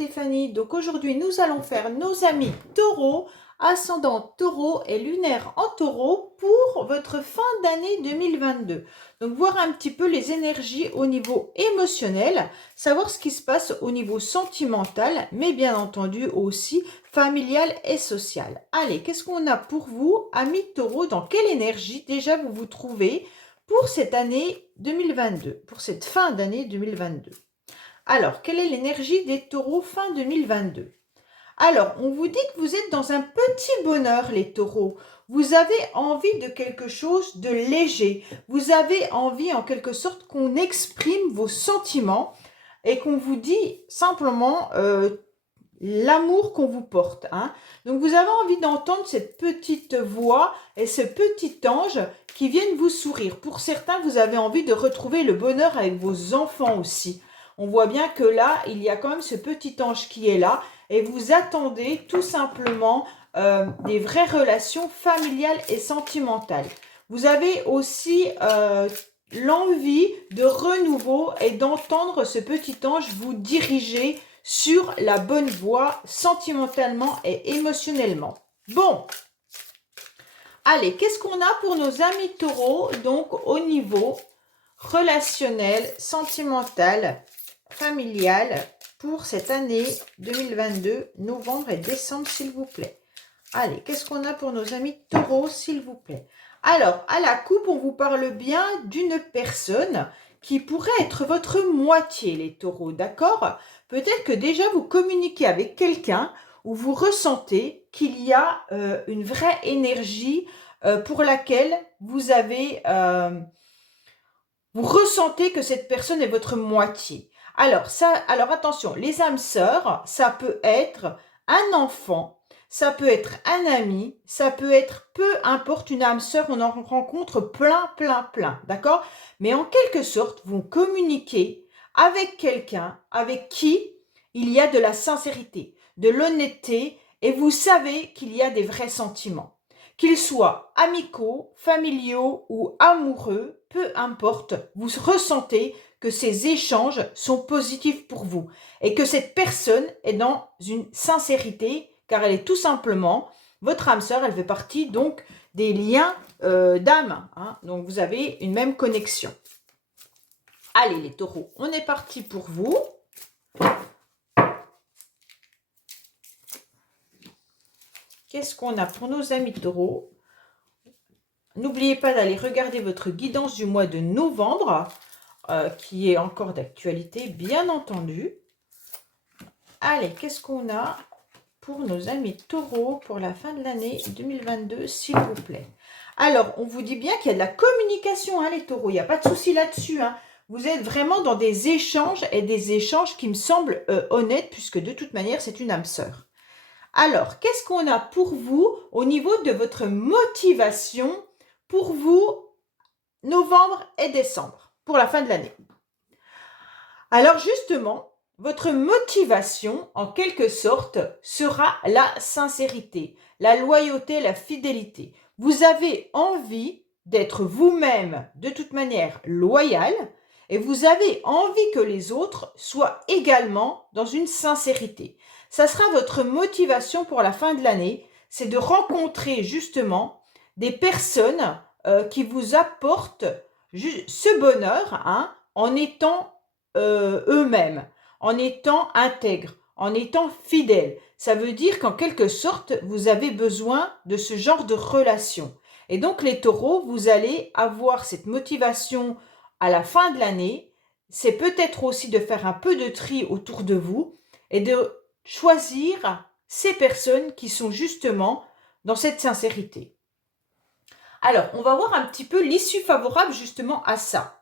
Stéphanie. Donc aujourd'hui, nous allons faire nos amis taureaux, ascendant taureau et lunaire en taureau pour votre fin d'année 2022. Donc voir un petit peu les énergies au niveau émotionnel, savoir ce qui se passe au niveau sentimental, mais bien entendu aussi familial et social. Allez, qu'est-ce qu'on a pour vous, amis taureaux? Dans quelle énergie déjà vous vous trouvez pour cette année 2022, pour cette fin d'année 2022? Alors, quelle est l'énergie des taureaux fin 2022? Alors, on vous dit que vous êtes dans un petit bonheur, les taureaux. Vous avez envie de quelque chose de léger. Vous avez envie, en quelque sorte, qu'on exprime vos sentiments et qu'on vous dit simplement l'amour qu'on vous porte. Donc, vous avez envie d'entendre cette petite voix et ce petit ange qui viennent vous sourire. Pour certains, vous avez envie de retrouver le bonheur avec vos enfants aussi. On voit bien que là, il y a quand même ce petit ange qui est là et vous attendez tout simplement des vraies relations familiales et sentimentales. Vous avez aussi l'envie de renouveau et d'entendre ce petit ange vous diriger sur la bonne voie sentimentalement et émotionnellement. Bon, allez, qu'est-ce qu'on a pour nos amis taureaux, donc au niveau relationnel, sentimental, familial, pour cette année 2022, novembre et décembre, s'il vous plaît. Allez, qu'est-ce qu'on a pour nos amis taureaux, s'il vous plaît? Alors, à la coupe, on vous parle bien d'une personne qui pourrait être votre moitié, les taureaux, d'accord? Peut-être que déjà vous communiquez avec quelqu'un où vous ressentez qu'il y a une vraie énergie pour laquelle vous avez... vous ressentez que cette personne est votre moitié. Alors attention, les âmes sœurs, ça peut être un enfant, ça peut être un ami, ça peut être peu importe une âme sœur, on en rencontre plein, d'accord? Mais en quelque sorte, vous communiquez avec quelqu'un avec qui il y a de la sincérité, de l'honnêteté et vous savez qu'il y a des vrais sentiments. Qu'ils soient amicaux, familiaux ou amoureux, peu importe, vous ressentez que ces échanges sont positifs pour vous et que cette personne est dans une sincérité car elle est tout simplement votre âme sœur, elle fait partie donc des liens d'âme, donc vous avez une même connexion. Allez les taureaux, on est parti pour vous. Qu'est-ce qu'on a pour nos amis taureaux? N'oubliez pas d'aller regarder votre guidance du mois de novembre, qui est encore d'actualité, bien entendu. Allez, qu'est-ce qu'on a pour nos amis taureaux pour la fin de l'année 2022, s'il vous plaît? Alors, on vous dit bien qu'il y a de la communication, les taureaux, il n'y a pas de souci là-dessus. Vous êtes vraiment dans des échanges et des échanges qui me semblent honnêtes, puisque de toute manière, c'est une âme sœur. Alors, qu'est-ce qu'on a pour vous au niveau de votre motivation pour vous, novembre et décembre, pour la fin de l'année? Alors justement, votre motivation, en quelque sorte, sera la sincérité, la loyauté, la fidélité. Vous avez envie d'être vous-même, de toute manière, loyal, et vous avez envie que les autres soient également dans une sincérité. Ça sera votre motivation pour la fin de l'année, c'est de rencontrer justement des personnes qui vous apportent ce bonheur en étant eux-mêmes, en étant intègres, en étant fidèles. Ça veut dire qu'en quelque sorte, vous avez besoin de ce genre de relation. Et donc les taureaux, vous allez avoir cette motivation à la fin de l'année. C'est peut-être aussi de faire un peu de tri autour de vous et de choisir ces personnes qui sont justement dans cette sincérité. Alors, on va voir un petit peu l'issue favorable justement à ça.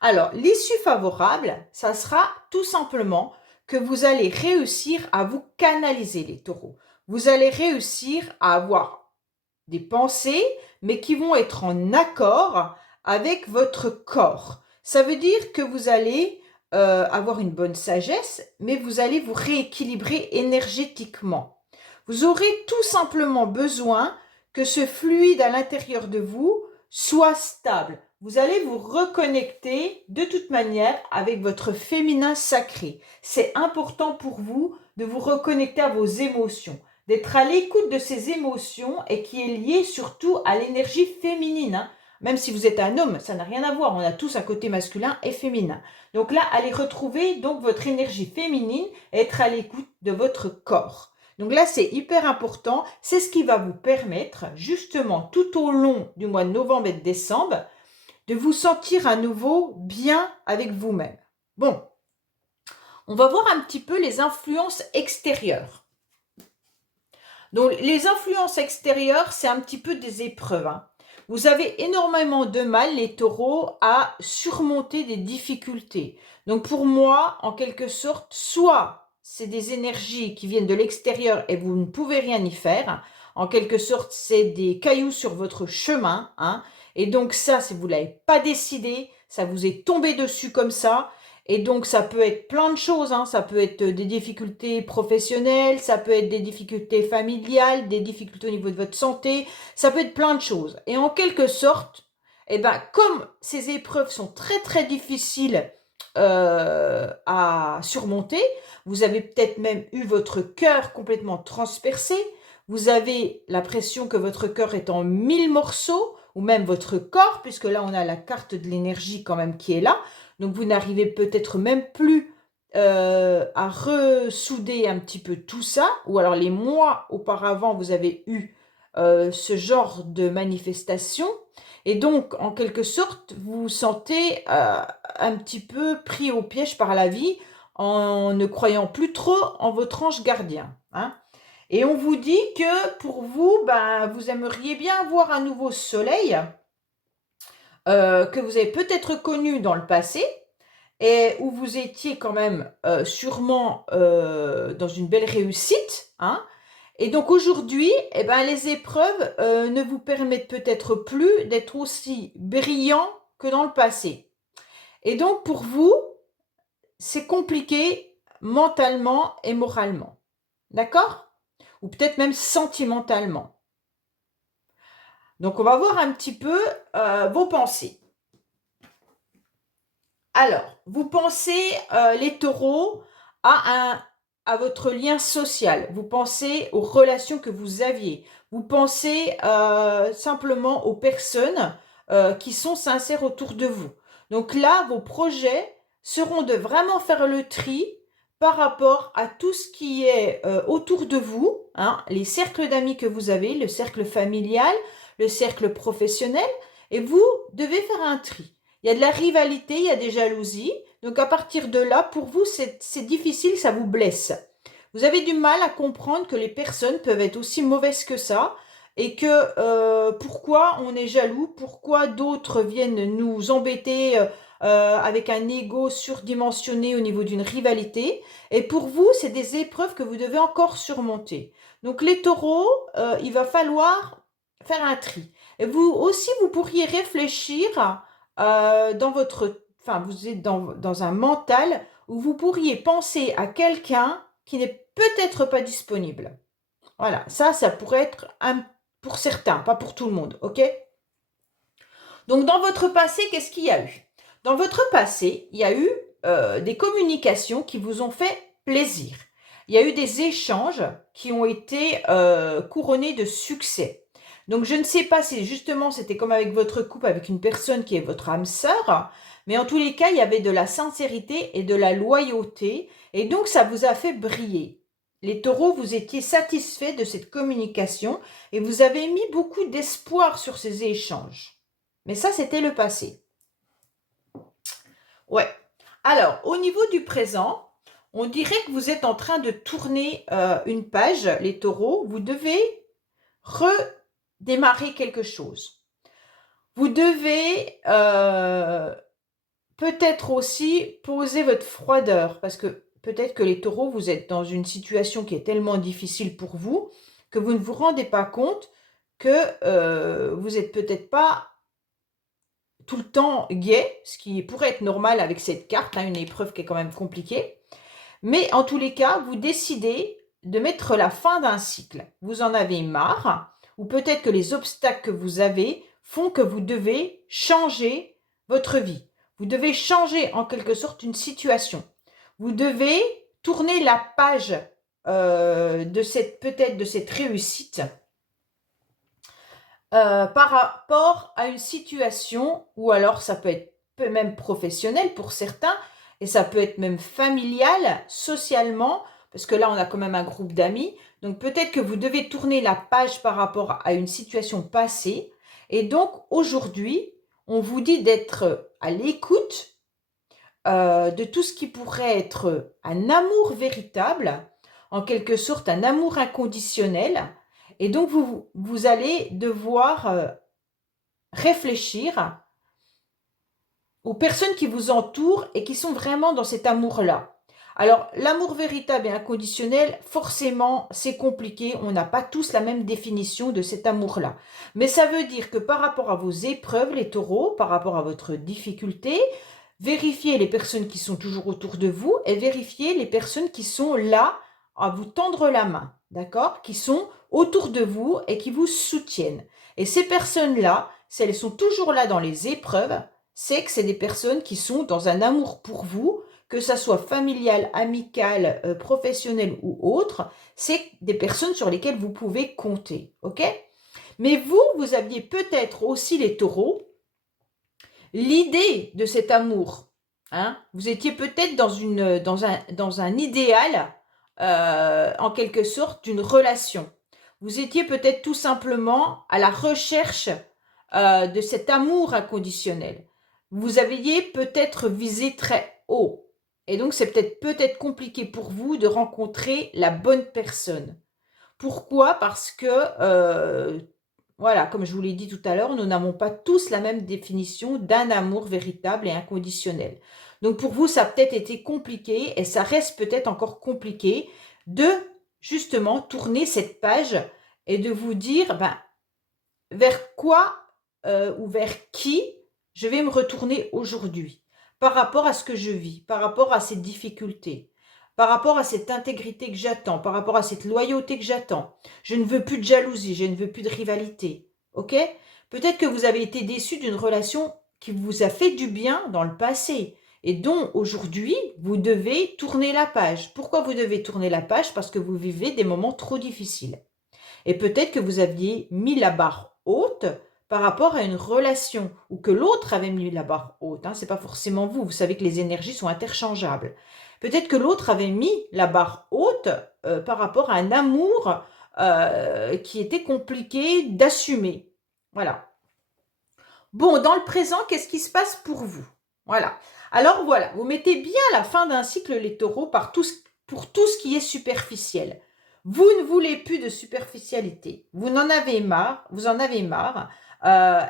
Alors, l'issue favorable, ça sera tout simplement que vous allez réussir à vous canaliser, les taureaux. Vous allez réussir à avoir des pensées, mais qui vont être en accord avec votre corps. Ça veut dire que vous allez avoir une bonne sagesse, mais vous allez vous rééquilibrer énergétiquement. Vous aurez tout simplement besoin que ce fluide à l'intérieur de vous soit stable. vous allez vous reconnecter de toute manière avec votre féminin sacré. C'est important pour vous de vous reconnecter à vos émotions, d'être à l'écoute de ces émotions et qui est lié surtout à l'énergie féminine, hein. Même si vous êtes un homme, ça n'a rien à voir. On a tous un côté masculin et féminin. Donc là, allez retrouver donc votre énergie féminine et être à l'écoute de votre corps. Donc là, c'est hyper important. C'est ce qui va vous permettre, justement, tout au long du mois de novembre et de décembre, de vous sentir à nouveau bien avec vous-même. Bon, on va voir un petit peu les influences extérieures. Donc, les influences extérieures, c'est un petit peu des épreuves, hein. Vous avez énormément de mal, les taureaux, à surmonter des difficultés. Donc, pour moi, en quelque sorte, soit c'est des énergies qui viennent de l'extérieur et vous ne pouvez rien y faire. En quelque sorte, c'est des cailloux sur votre chemin, hein. Et donc ça, si vous ne l'avez pas décidé, ça vous est tombé dessus comme ça. Et donc, ça peut être plein de choses, hein. Ça peut être des difficultés professionnelles, ça peut être des difficultés familiales, des difficultés au niveau de votre santé, ça peut être plein de choses. Et en quelque sorte, eh ben, comme ces épreuves sont très très difficiles à surmonter, vous avez peut-être même eu votre cœur complètement transpercé, vous avez l'impression que votre cœur est en 1000 morceaux, ou même votre corps, puisque là on a la carte de l'énergie quand même qui est là. Donc vous n'arrivez peut-être même plus à ressouder un petit peu tout ça, ou alors les mois auparavant, vous avez eu ce genre de manifestation, et donc en quelque sorte, vous vous sentez un petit peu pris au piège par la vie en ne croyant plus trop en votre ange gardien, hein. Et on vous dit que pour vous, ben, vous aimeriez bien voir un nouveau soleil que vous avez peut-être connu dans le passé, et où vous étiez quand même sûrement dans une belle réussite, hein. Et donc aujourd'hui, eh ben, les épreuves ne vous permettent peut-être plus d'être aussi brillant que dans le passé. Et donc pour vous, c'est compliqué mentalement et moralement. D'accord? Ou peut-être même sentimentalement. Donc on va voir un petit peu vos pensées. Alors, vous pensez, les taureaux, à votre lien social. Vous pensez aux relations que vous aviez. Vous pensez simplement aux personnes qui sont sincères autour de vous. Donc là, vos projets seront de vraiment faire le tri par rapport à tout ce qui est autour de vous, hein, les cercles d'amis que vous avez, le cercle familial, le cercle professionnel, et vous devez faire un tri. Il y a de la rivalité, il y a des jalousies. Donc à partir de là, pour vous, c'est difficile, ça vous blesse. Vous avez du mal à comprendre que les personnes peuvent être aussi mauvaises que ça et que pourquoi on est jaloux, pourquoi d'autres viennent nous embêter avec un ego surdimensionné au niveau d'une rivalité. Et pour vous, c'est des épreuves que vous devez encore surmonter. Donc les taureaux, il va falloir faire un tri. Et vous aussi, vous pourriez réfléchir dans votre, enfin, vous êtes dans un mental où vous pourriez penser à quelqu'un qui n'est peut-être pas disponible. Voilà, ça pourrait être pour certains, pas pour tout le monde, ok? Donc, dans votre passé, qu'est-ce qu'il y a eu? Dans votre passé, il y a eu des communications qui vous ont fait plaisir. Il y a eu des échanges qui ont été couronnés de succès. Donc, je ne sais pas si justement c'était comme avec votre couple, avec une personne qui est votre âme sœur, mais en tous les cas, il y avait de la sincérité et de la loyauté, et donc ça vous a fait briller. Les taureaux, vous étiez satisfaits de cette communication et vous avez mis beaucoup d'espoir sur ces échanges. Mais ça, c'était le passé. Ouais. Alors, au niveau du présent, on dirait que vous êtes en train de tourner une page, les taureaux. Vous devez redémarrer quelque chose. Vous devez peut-être aussi poser votre froideur, parce que peut-être que les taureaux, vous êtes dans une situation qui est tellement difficile pour vous que vous ne vous rendez pas compte que vous n'êtes peut-être pas tout le temps gai, ce qui pourrait être normal avec cette carte, hein, une épreuve qui est quand même compliquée. Mais en tous les cas, vous décidez de mettre la fin d'un cycle. Vous en avez marre, ou peut-être que les obstacles que vous avez font que vous devez changer votre vie. Vous devez changer en quelque sorte une situation. Vous devez tourner la page peut-être de cette réussite par rapport à une situation, ou alors ça peut être même professionnel pour certains, et ça peut être même familial, socialement, parce que là on a quand même un groupe d'amis, donc peut-être que vous devez tourner la page par rapport à une situation passée, et donc aujourd'hui, on vous dit d'être à l'écoute de tout ce qui pourrait être un amour véritable, en quelque sorte un amour inconditionnel, et donc vous allez devoir réfléchir aux personnes qui vous entourent et qui sont vraiment dans cet amour-là. Alors, l'amour véritable et inconditionnel, forcément, c'est compliqué. On n'a pas tous la même définition de cet amour-là. Mais ça veut dire que par rapport à vos épreuves, les taureaux, par rapport à votre difficulté, vérifiez les personnes qui sont toujours autour de vous et vérifiez les personnes qui sont là à vous tendre la main, d'accord? Qui sont autour de vous et qui vous soutiennent. Et ces personnes-là, si elles sont toujours là dans les épreuves, c'est que c'est des personnes qui sont dans un amour pour vous, que ça soit familial, amical, professionnel ou autre, c'est des personnes sur lesquelles vous pouvez compter, ok? Mais vous aviez peut-être aussi les taureaux, l'idée de cet amour, hein? Vous étiez peut-être dans un idéal, en quelque sorte, d'une relation. Vous étiez peut-être tout simplement à la recherche de cet amour inconditionnel. Vous aviez peut-être visé très haut. Et donc, c'est peut-être compliqué pour vous de rencontrer la bonne personne. Pourquoi? Parce que, voilà, comme je vous l'ai dit tout à l'heure, nous n'avons pas tous la même définition d'un amour véritable et inconditionnel. Donc, pour vous, ça a peut-être été compliqué et ça reste peut-être encore compliqué de, justement, tourner cette page et de vous dire, ben, vers quoi ou vers qui je vais me retourner aujourd'hui par rapport à ce que je vis, par rapport à cette difficulté, par rapport à cette intégrité que j'attends, par rapport à cette loyauté que j'attends. Je ne veux plus de jalousie, je ne veux plus de rivalité. Ok? Peut-être que vous avez été déçu d'une relation qui vous a fait du bien dans le passé et dont aujourd'hui vous devez tourner la page. Pourquoi vous devez tourner la page? Parce que vous vivez des moments trop difficiles. Et peut-être que vous aviez mis la barre haute par rapport à une relation ou que l'autre avait mis la barre haute. Hein, ce n'est pas forcément vous. Vous savez que les énergies sont interchangeables. Peut-être que l'autre avait mis la barre haute par rapport à un amour qui était compliqué d'assumer. Voilà. Bon, dans le présent, qu'est-ce qui se passe pour vous? Voilà. Alors voilà, vous mettez bien la fin d'un cycle, les taureaux, pour tout ce qui est superficiel. Vous ne voulez plus de superficialité. Vous en avez marre,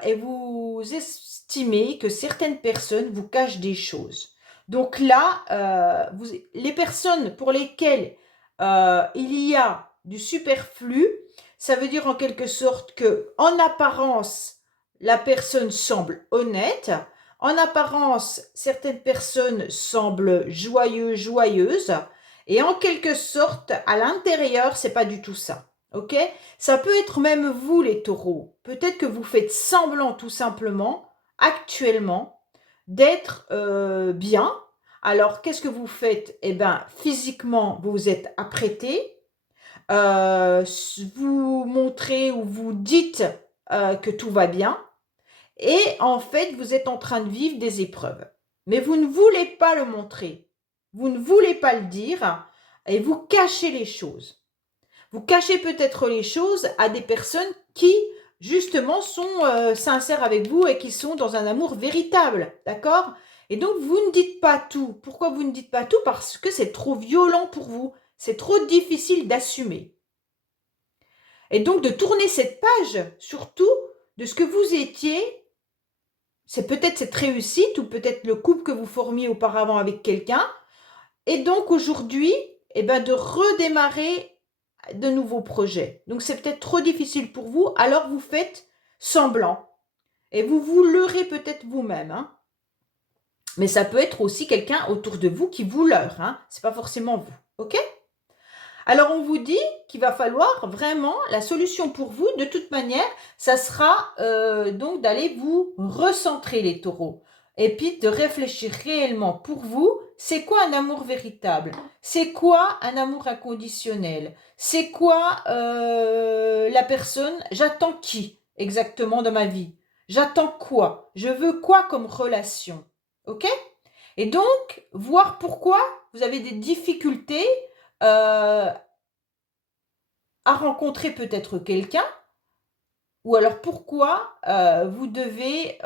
et vous estimez que certaines personnes vous cachent des choses. Donc là, les personnes pour lesquelles il y a du superflu, ça veut dire en quelque sorte que, en apparence, la personne semble honnête. En apparence, certaines personnes semblent joyeuses. Et en quelque sorte, à l'intérieur, c'est pas du tout ça. Ok? Ça peut être même vous, les taureaux. Peut-être que vous faites semblant, tout simplement, actuellement, d'être bien. Alors, qu'est-ce que vous faites? Eh bien, physiquement, vous vous êtes apprêté. Vous montrez ou vous dites que tout va bien. Et en fait, vous êtes en train de vivre des épreuves. Mais vous ne voulez pas le montrer. Vous ne voulez pas le dire et vous cachez les choses. Vous cachez peut-être les choses à des personnes qui, justement, sont sincères avec vous et qui sont dans un amour véritable. D'accord? Et donc, vous ne dites pas tout. Pourquoi vous ne dites pas tout? Parce que c'est trop violent pour vous. C'est trop difficile d'assumer. Et donc, de tourner cette page, surtout, de ce que vous étiez. C'est peut-être cette réussite ou peut-être le couple que vous formiez auparavant avec quelqu'un. Et donc aujourd'hui, eh ben, de redémarrer de nouveaux projets. Donc c'est peut-être trop difficile pour vous, alors vous faites semblant. Et vous vous leurrez peut-être vous-même. Hein. Mais ça peut être aussi quelqu'un autour de vous qui vous leurre. Hein. Ce n'est pas forcément vous. OK? Alors, on vous dit qu'il va falloir vraiment, la solution pour vous, de toute manière, ça sera donc d'aller vous recentrer les taureaux. et puis de réfléchir réellement pour vous, c'est quoi un amour véritable? C'est quoi un amour inconditionnel? C'est quoi la personne? J'attends qui exactement dans ma vie? J'attends quoi? Je veux quoi comme relation? Ok? Et donc, voir pourquoi vous avez des difficultés à rencontrer peut-être quelqu'un, ou alors pourquoi vous devez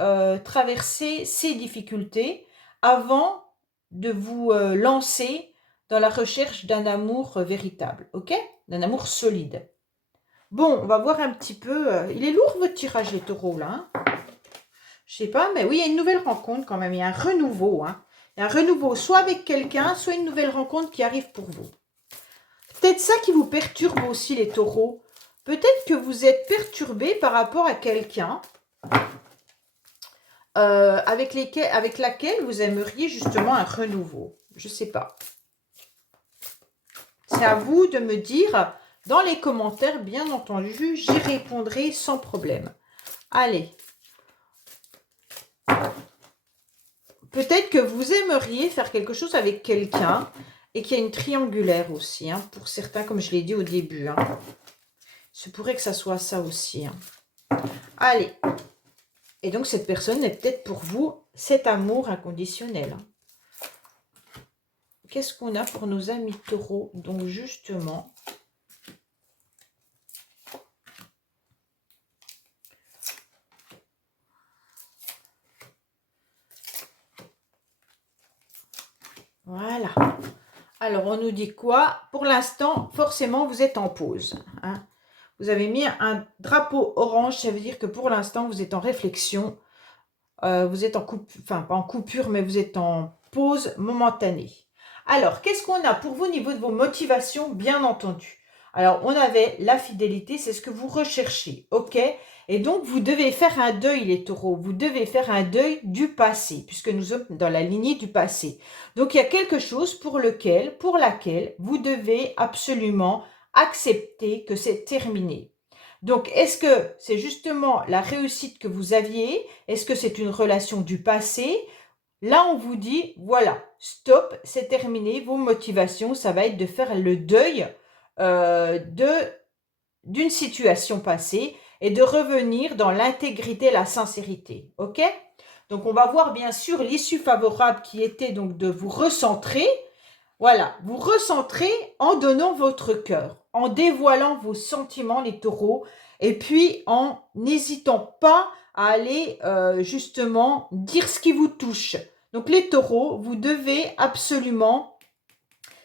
traverser ces difficultés avant de vous lancer dans la recherche d'un amour véritable, ok? D'un amour solide. Bon, on va voir un petit peu. Il est lourd votre tirage, les taureaux, là. Hein, je sais pas, mais oui, il y a une nouvelle rencontre quand même. Il y a un renouveau. Hein. Il y a un renouveau, soit avec quelqu'un, soit une nouvelle rencontre qui arrive pour vous. Peut-être ça qui vous perturbe aussi, les taureaux. Peut-être que vous êtes perturbé par rapport à quelqu'un avec laquelle vous aimeriez justement un renouveau. Je ne sais pas. C'est à vous de me dire dans les commentaires, bien entendu, j'y répondrai sans problème. Allez. Peut-être que vous aimeriez faire quelque chose avec quelqu'un et qu'il y a une triangulaire aussi, hein, pour certains, comme je l'ai dit au début. Hein. Il se pourrait que ça soit ça aussi. Hein. Allez. Et donc, cette personne est peut-être pour vous cet amour inconditionnel. Qu'est-ce qu'on a pour nos amis taureaux? Donc, justement, voilà. Alors, on nous dit quoi? Pour l'instant, forcément, vous êtes en pause. Hein. Vous avez mis un drapeau orange, ça veut dire que pour l'instant, vous êtes en réflexion. Vous êtes en coupure, enfin, pas en coupure, mais vous êtes en pause momentanée. Alors, qu'est-ce qu'on a pour vous au niveau de vos motivations? Bien entendu. Alors, on avait la fidélité, c'est ce que vous recherchez, ok? Et donc, vous devez faire un deuil, les taureaux. Vous devez faire un deuil du passé, puisque nous sommes dans la lignée du passé. Donc, il y a quelque chose pour laquelle vous devez absolument accepter que c'est terminé. Donc, est-ce que c'est justement la réussite que vous aviez? Est-ce que c'est une relation du passé? Là, on vous dit, voilà, stop, c'est terminé. Vos motivations, ça va être de faire le deuil d'une situation passée et de revenir dans l'intégrité, la sincérité. OK? Donc, on va voir bien sûr l'issue favorable qui était donc de vous recentrer. Voilà, vous recentrer en donnant votre cœur, en dévoilant vos sentiments, les taureaux, et puis en n'hésitant pas à aller justement dire ce qui vous touche. Donc les taureaux, vous devez absolument,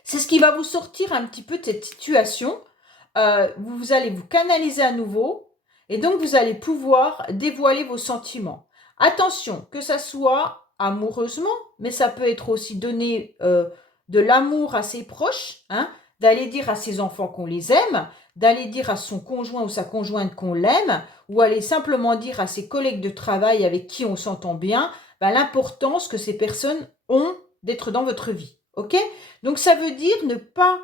c'est ce qui va vous sortir un petit peu de cette situation. Vous allez vous canaliser à nouveau, et donc vous allez pouvoir dévoiler vos sentiments. Attention, que ça soit amoureusement, mais ça peut être aussi donné de l'amour à ses proches, hein, d'aller dire à ses enfants qu'on les aime, d'aller dire à son conjoint ou sa conjointe qu'on l'aime, ou aller simplement dire à ses collègues de travail avec qui on s'entend bien, ben, l'importance que ces personnes ont d'être dans votre vie. Ok? Donc ça veut dire ne pas...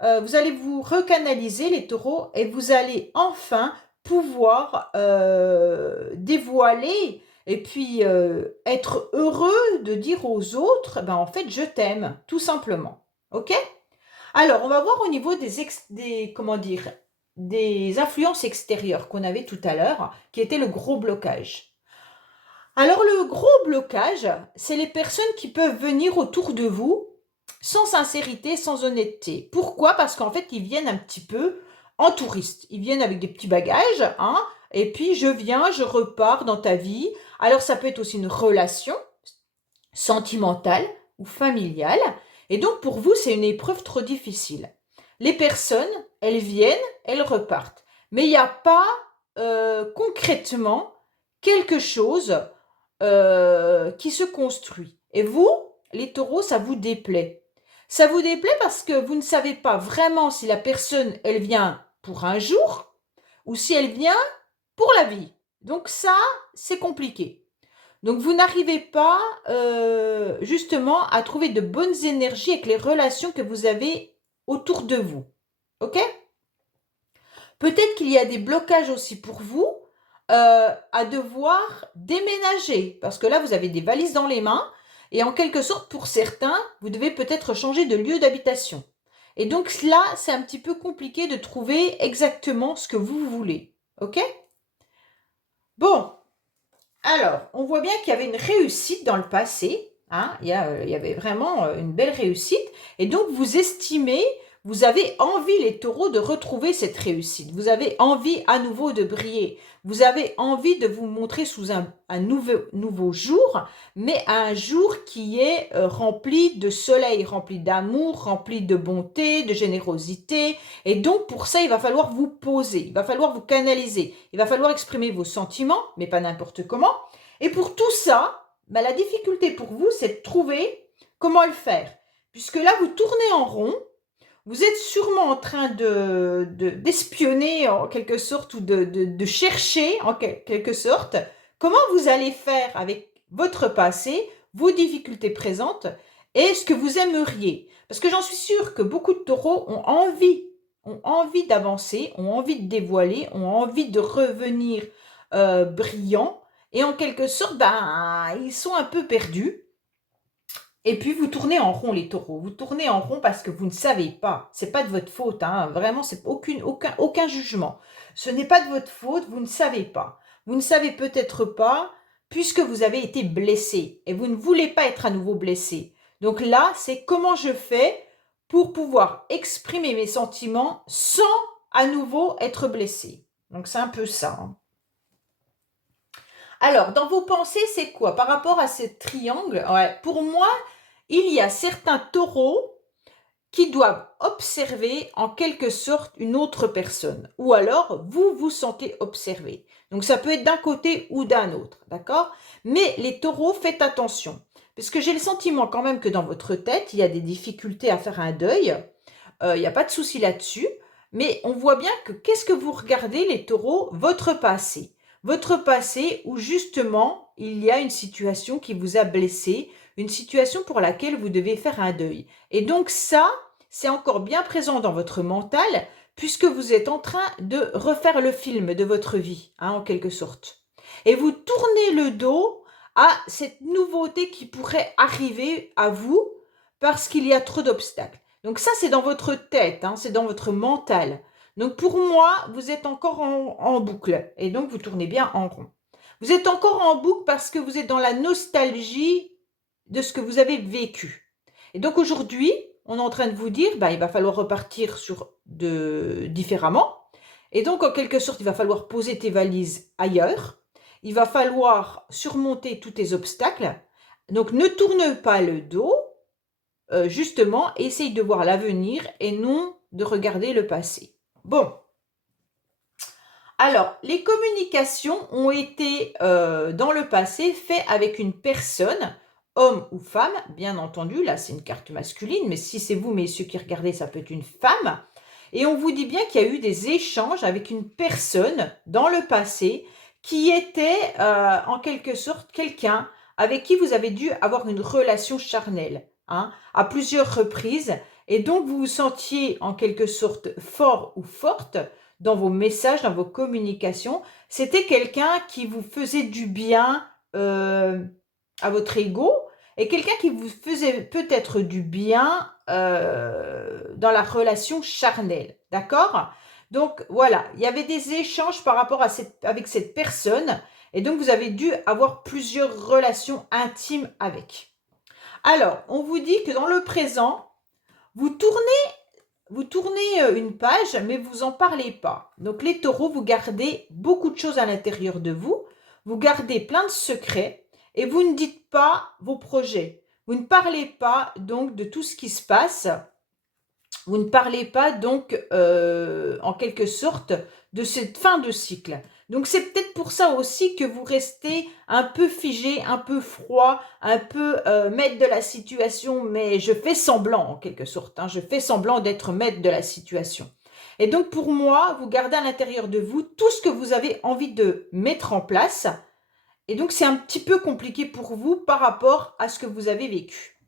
vous allez vous recanaliser, les taureaux, et vous allez enfin pouvoir dévoiler et puis être heureux de dire aux autres, ben en fait, je t'aime, tout simplement. Ok? Alors, on va voir au niveau des influences extérieures qu'on avait tout à l'heure, qui était le gros blocage. Alors, le gros blocage, c'est les personnes qui peuvent venir autour de vous sans sincérité, sans honnêteté. Pourquoi? Parce qu'en fait, ils viennent un petit peu en touriste. Ils viennent avec des petits bagages, hein, et puis je viens, je repars dans ta vie. Alors, ça peut être aussi une relation sentimentale ou familiale. Et donc, pour vous, c'est une épreuve trop difficile. Les personnes, elles viennent, elles repartent. Mais il n'y a pas concrètement quelque chose qui se construit. Et vous, les taureaux, ça vous déplaît. Ça vous déplaît parce que vous ne savez pas vraiment si la personne, elle vient pour un jour ou si elle vient pour la vie. Donc ça, c'est compliqué. Donc vous n'arrivez pas justement à trouver de bonnes énergies avec les relations que vous avez autour de vous. Ok? Peut-être qu'il y a des blocages aussi pour vous à devoir déménager. Parce que là, vous avez des valises dans les mains. Et en quelque sorte, pour certains, vous devez peut-être changer de lieu d'habitation. Et donc là, c'est un petit peu compliqué de trouver exactement ce que vous voulez. OK? Bon, alors, on voit bien qu'il y avait une réussite dans le passé. Hein, il y avait vraiment une belle réussite. Et donc, vous estimez, vous avez envie, les taureaux, de retrouver cette réussite. Vous avez envie à nouveau de briller. Vous avez envie de vous montrer sous un nouveau jour, mais un jour qui est rempli de soleil, rempli d'amour, rempli de bonté, de générosité. Et donc, pour ça, il va falloir vous poser, il va falloir vous canaliser, il va falloir exprimer vos sentiments, mais pas n'importe comment. Et pour tout ça, bah, la difficulté pour vous, c'est de trouver comment le faire. Puisque là, vous tournez en rond, vous êtes sûrement en train d'espionner en quelque sorte ou de chercher en quelque sorte comment vous allez faire avec votre passé, vos difficultés présentes et ce que vous aimeriez. Parce que j'en suis sûre que beaucoup de taureaux ont envie d'avancer, ont envie de dévoiler, ont envie de revenir brillants et en quelque sorte, ben, ils sont un peu perdus. Et puis vous tournez en rond les taureaux, vous tournez en rond parce que vous ne savez pas, c'est pas de votre faute, hein. Vraiment c'est aucun jugement. Ce n'est pas de votre faute, vous ne savez pas. Vous ne savez peut-être pas puisque vous avez été blessé et vous ne voulez pas être à nouveau blessé. Donc là, c'est comment je fais pour pouvoir exprimer mes sentiments sans à nouveau être blessé. Donc c'est un peu ça, hein. Alors, dans vos pensées, c'est quoi par rapport à ce triangle? Ouais, pour moi, il y a certains taureaux qui doivent observer en quelque sorte une autre personne. Ou alors, vous vous sentez observé. Donc, ça peut être d'un côté ou d'un autre, d'accord? Mais les taureaux, faites attention. Parce que j'ai le sentiment quand même que dans votre tête, il y a des difficultés à faire un deuil. Il n'y a pas de souci là-dessus. Mais on voit bien que qu'est-ce que vous regardez, les taureaux? Votre passé. Votre passé où justement, il y a une situation qui vous a blessé, une situation pour laquelle vous devez faire un deuil. Et donc ça, c'est encore bien présent dans votre mental, puisque vous êtes en train de refaire le film de votre vie, hein, en quelque sorte. Et vous tournez le dos à cette nouveauté qui pourrait arriver à vous parce qu'il y a trop d'obstacles. Donc ça, c'est dans votre tête, hein, c'est dans votre mental. Donc pour moi, vous êtes encore en boucle et donc vous tournez bien en rond. Vous êtes encore en boucle parce que vous êtes dans la nostalgie de ce que vous avez vécu. Et donc aujourd'hui, on est en train de vous dire, il va falloir repartir différemment. Et donc en quelque sorte, il va falloir poser tes valises ailleurs. Il va falloir surmonter tous tes obstacles. Donc ne tourne pas le dos, justement, essaye de voir l'avenir et non de regarder le passé. Bon. Alors, les communications ont été, dans le passé, faites avec une personne, homme ou femme, bien entendu. Là, c'est une carte masculine, mais si c'est vous, messieurs, qui regardez, ça peut être une femme. Et on vous dit bien qu'il y a eu des échanges avec une personne dans le passé qui était, en quelque sorte, quelqu'un avec qui vous avez dû avoir une relation charnelle, hein, à plusieurs reprises. Et donc, vous vous sentiez, en quelque sorte, fort ou forte dans vos messages, dans vos communications. C'était quelqu'un qui vous faisait du bien à votre ego et quelqu'un qui vous faisait peut-être du bien dans la relation charnelle. D'accord? Donc voilà, il y avait des échanges par rapport à avec cette personne et donc vous avez dû avoir plusieurs relations intimes avec. Alors, on vous dit que dans le présent, vous tournez une page, mais vous n'en parlez pas. Donc les taureaux, vous gardez beaucoup de choses à l'intérieur de vous. Vous gardez plein de secrets et vous ne dites pas vos projets. Vous ne parlez pas donc de tout ce qui se passe. Vous ne parlez pas donc en quelque sorte de cette fin de cycle. Donc c'est peut-être pour ça aussi que vous restez un peu figé, un peu froid, un peu maître de la situation, mais je fais semblant en quelque sorte, hein, je fais semblant d'être maître de la situation. Et donc pour moi, vous gardez à l'intérieur de vous tout ce que vous avez envie de mettre en place. Et donc c'est un petit peu compliqué pour vous par rapport à ce que vous avez vécu.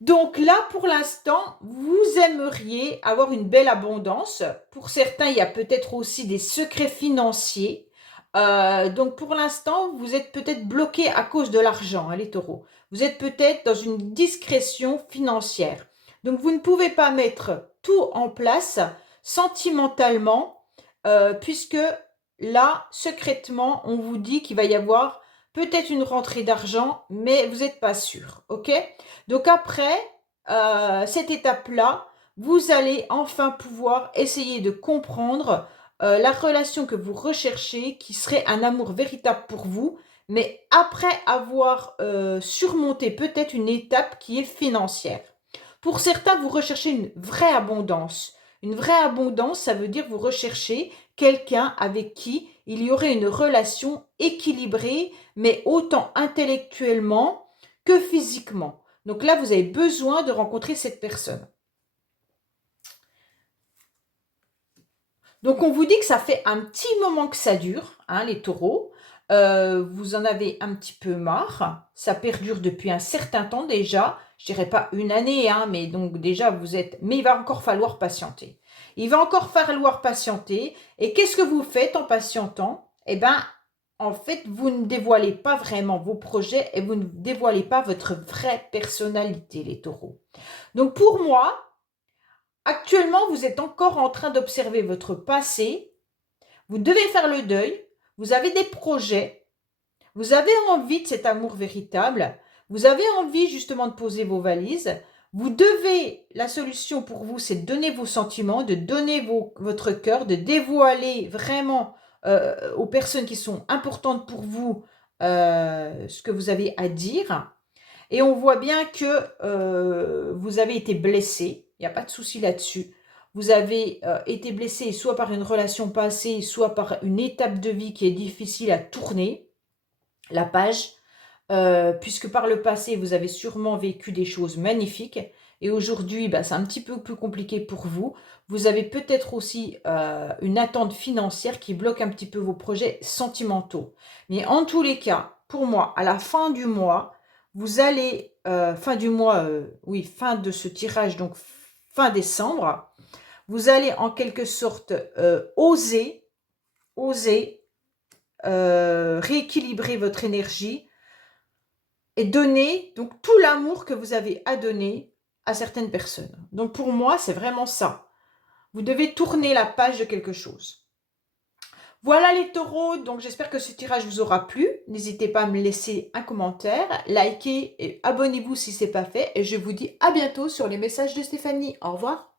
Donc là, pour l'instant, vous aimeriez avoir une belle abondance. Pour certains, il y a peut-être aussi des secrets financiers. Donc pour l'instant, vous êtes peut-être bloqué à cause de l'argent, hein, les taureaux. Vous êtes peut-être dans une discrétion financière. Donc vous ne pouvez pas mettre tout en place sentimentalement, puisque là, secrètement, on vous dit qu'il va y avoir peut-être une rentrée d'argent, mais vous n'êtes pas sûr, ok? Donc après cette étape-là, vous allez enfin pouvoir essayer de comprendre la relation que vous recherchez, qui serait un amour véritable pour vous, mais après avoir surmonté peut-être une étape qui est financière. Pour certains, vous recherchez une vraie abondance. Une vraie abondance, ça veut dire vous recherchez quelqu'un avec qui il y aurait une relation équilibrée, mais autant intellectuellement que physiquement. Donc là, vous avez besoin de rencontrer cette personne. Donc on vous dit que ça fait un petit moment que ça dure, hein, les taureaux. Vous en avez un petit peu marre. Ça perdure depuis un certain temps déjà. Je dirais pas une année, hein, mais donc déjà vous êtes... Mais il va encore falloir patienter. Il va encore falloir patienter. Et qu'est-ce que vous faites en patientant? Eh bien, en fait, vous ne dévoilez pas vraiment vos projets et vous ne dévoilez pas votre vraie personnalité, les taureaux. Donc pour moi, actuellement, vous êtes encore en train d'observer votre passé. Vous devez faire le deuil. Vous avez des projets. Vous avez envie de cet amour véritable. Vous avez envie justement de poser vos valises. Vous devez, la solution pour vous, c'est de donner vos sentiments, de donner votre cœur, de dévoiler vraiment aux personnes qui sont importantes pour vous ce que vous avez à dire. Et on voit bien que vous avez été blessé, il n'y a pas de souci là-dessus. Vous avez été blessé soit par une relation passée, soit par une étape de vie qui est difficile à tourner, la page, puisque par le passé, vous avez sûrement vécu des choses magnifiques. Et aujourd'hui, bah, c'est un petit peu plus compliqué pour vous. Vous avez peut-être aussi une attente financière qui bloque un petit peu vos projets sentimentaux. Mais en tous les cas, pour moi, à la fin du mois, vous allez, fin du mois, oui, fin de ce tirage, donc fin décembre, vous allez en quelque sorte oser rééquilibrer votre énergie et donner donc tout l'amour que vous avez à donner à certaines personnes. Donc pour moi, c'est vraiment ça. Vous devez tourner la page de quelque chose. Voilà les taureaux, donc j'espère que ce tirage vous aura plu. N'hésitez pas à me laisser un commentaire, likez et abonnez-vous si ce n'est pas fait. Et je vous dis à bientôt sur les messages de Stéphanie. Au revoir.